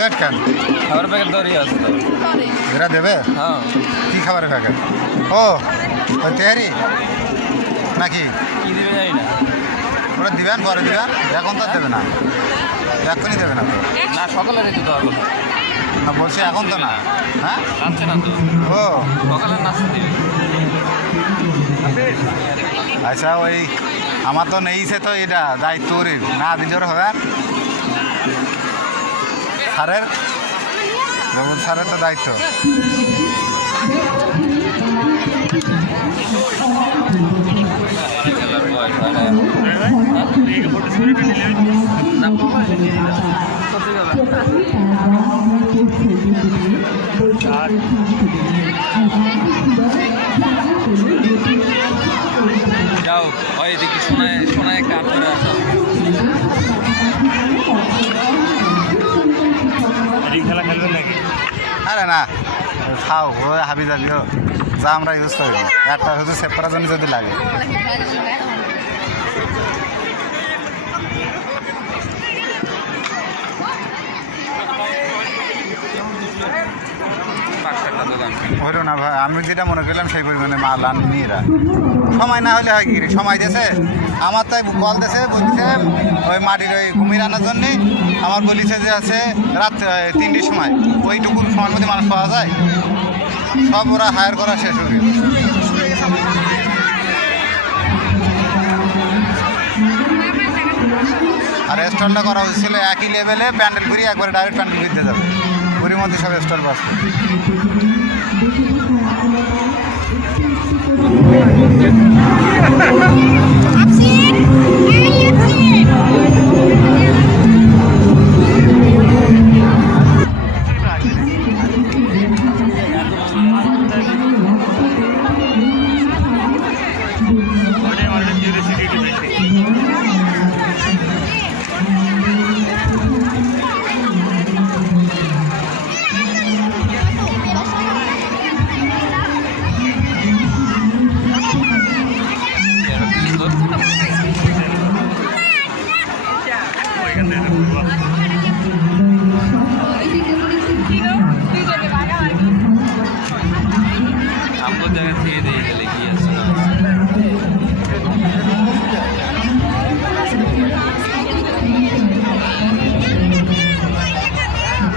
Packet কেন? খাবারের packet ধরি আছে তো। এরা দেবে? হ্যাঁ। কী খাবারের প্যাকেট? ও ওই তেহারি নাকি? কী দিবে জানি না। ওরা দিবেন, পরে দিবেন, এখন তো আর দেবে না, এখনই দেবে না তো। না সকালে রেখে দেওয়ার কথা। না বলছি এখন তো না। হ্যাঁ রাখছে না তো। ও সকালের নাস্তা দিবে। আচ্ছা ওই আমার তো নেইছে তো এটা দায়িত্ব না দিজোর হবে স্যারের, যেমন স্যারের তো দায়িত্ব। যাও ওই দিকে শোনায় শোনায় কাজ করে আসো। খেলা খেলবেন নাকি? আরে না খাও ও হাবি যাবিও যা আমরা ইউজ করি একটা শুধু সেভ করার জন্য যদি লাগে। হইল না ভাই, আমি যেটা মনে করলাম সেই পরিমাণে মাল আনি এরা। সময় না হলে হয় কি রে, সময় দিয়েছে আমার, তাই কল দিয়েছে বলছে ওই মাটির ওই কুমির আনার জন্যে আমার বলিছে যে আছে রাত 3টের সময়, ওইটুকু সময়ের মধ্যে মানুষ পাওয়া যায়, সব ওরা হায়ার করা শেষ হবে। আর স্টলটা করা হয়েছিল একই লেভেলে, প্যান্ডেল ঘুরি একবারে ডাইরেক্ট প্যান্ডেল ঘুরতে যাবে, ঘুরির মধ্যে সব স্টল বসবে। Absent!